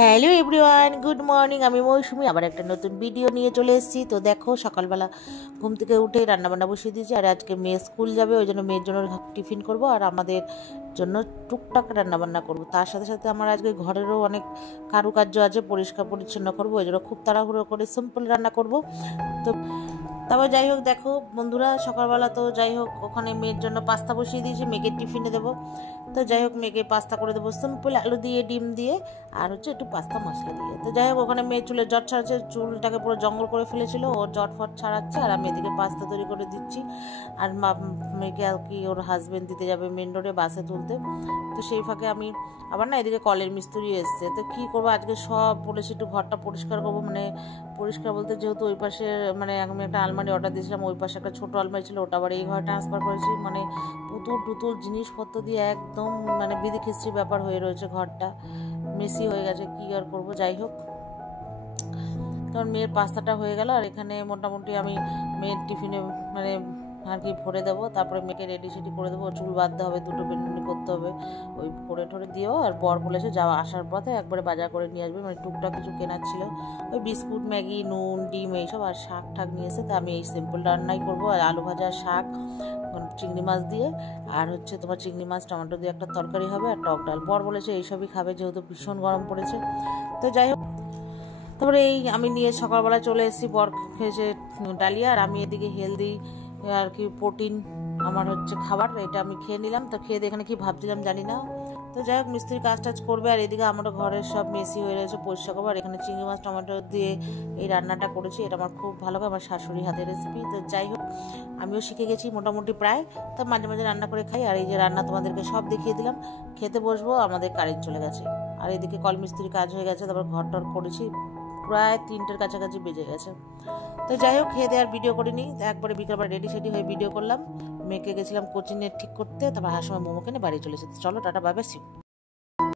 Hello everyone, good morning. আমি মৌসুমি আবার একটা নতুন ভিডিও নিয়ে চলে এসেছি। তো দেখো, সকালবেলা ঘুম থেকে উঠে রান্নাবান্না বসিয়ে দিয়েছি। আর আজকে মেয়ে স্কুল যাবে, ওই জন্য মেয়ের জন্য টিফিন করব আর আমাদের জন্য টুকটাক রান্নাবান্না করব। তার সাথে সাথে আমার আজকে ঘরেরও অনেক কারুকার্য আছে, পরিষ্কার পরিচ্ছন্ন করবো। ওই জন্য খুব তাড়াহুড়ো করে সিম্পল রান্না করব। তো তারপর যাই হোক, দেখো বন্ধুরা, সকালবেলা তো যাই হোক ওখানে মেয়ের জন্য পাস্তা বসিয়ে দিয়েছি, মেয়েকে টিফিনে দেবো। তো যাই হোক, মেয়েকে পাস্তা করে দেবো সিম্পল, আলু দিয়ে, ডিম দিয়ে, আর হচ্ছে একটু পাস্তা মশলা দিয়ে। তো যাই হোক, ওখানে মেয়ে চুলে জট ছাড়াচ্ছে, চুলটাকে পুরো জঙ্গল করে ফেলেছিল, ও জট ফট ছাড়াচ্ছে আর আমি এদিকে পাস্তা তৈরি করে দিচ্ছি। আর মেয়েকে আর কি ওর হাজবেন্ড দিতে যাবে মেন রোডে বাসে তুলতে। তো সেই ফাঁকে আমি আবার না এদিকে কলের মিস্ত্রি এসছে। তো কী করবো, আজকে সব বলেছি একটু ঘরটা পরিষ্কার করবো। মানে পরিষ্কার বলতে, যেহেতু ওই পাশে মানে আমি একটা আলমারি অর্ডার দিয়েছিলাম, ওই পাশে একটা ছোটো আলমারি ছিল, ওটা আবার এই ঘরে ট্রান্সফার করেছি। মানে পুতুল টুতুল জিনিসপত্র দিয়ে একদম মানে বিধি খিস্ত্রি ব্যাপার হয়ে রয়েছে, ঘরটা মেসি হয়ে গেছে। কী আর করবো, যাই হোক। কারণ মেয়ের পাস্তাটা হয়ে গেল, আর এখানে মোটামুটি আমি মেয়ের টিফিনে মানে আর কি ভরে দেবো। তারপরে মেয়েকে রেডি সেডি করে দেবো, চুল বাঁধতে হবে, দুটো বেনুনি করতে হবে, ওই করে ঠরে দিয়েও। আর বর বলেছে যাওয়া আসার পথে একবারে বাজার করে নিয়ে আসবে, মানে টুকটাক কিছু কেনার ছিল, ওই বিস্কুট, ম্যাগি, নুন, ডিম এইসব, আর শাক ঠাক নিয়েছে। তা আমি এই সিম্পল রান্নাই করবো, আর আলু ভাজা, শাক, চিংড়ি মাছ দিয়ে, আর হচ্ছে তোমার চিংড়ি মাছ টমেটো দিয়ে একটা তরকারি হবে, আর টক ডাল। বর বলেছে এইসবই খাবে, যেহেতু ভীষণ গরম পড়েছে। তো যাই হোক, তারপরে এই আমি নিয়ে সকালবেলা চলে এসেছি, বর খেয়েছে ডালিয়া, আর আমি এদিকে হেলদি আর কি প্রোটিন আমার হচ্ছে খাবার, এটা আমি খেয়ে নিলাম। তো খেয়ে এখানে কি ভাবছিলাম জানি না। তো যাই হোক, মিস্ত্রি কাজ টাজ করবে, আর এদিকে আমারও ঘরের সব মেসি হয়ে রয়েছে, পরিষ্কার করবো। আর এখানে চিংড়ি মাছ টমেটো দিয়ে এই রান্নাটা করেছি, এটা আমার খুব ভালো লাগে, আমার শাশুড়ি হাতের রেসিপি। তো যাই হোক, আমিও শিখে গেছি মোটামুটি প্রায়। তো মাঝে মাঝে রান্না করে খাই। আর এই যে রান্না তোমাদেরকে সব দেখিয়ে দিলাম, খেতে বসবো, আমাদের কারেন্ট চলে গেছে। আর এদিকে কল মিস্ত্রির কাজ হয়ে গেছে, তারপর ঘর টর করেছি, প্রায় 3টের কাছাকাছি বেজে গেছে। তো যাই হোক, খেয়ে দেওয়ার ভিডিও করিনি, একবারে বিকালবার রেডি সেডি হয়ে ভিডিও করলাম। মেয়েকে গেছিলাম কোচিংয়ে ঠিক করতে, তারপর আসার সময় মোমো কিনে বাড়ি চলে এসেছে। চলো tata, bye bye, see you.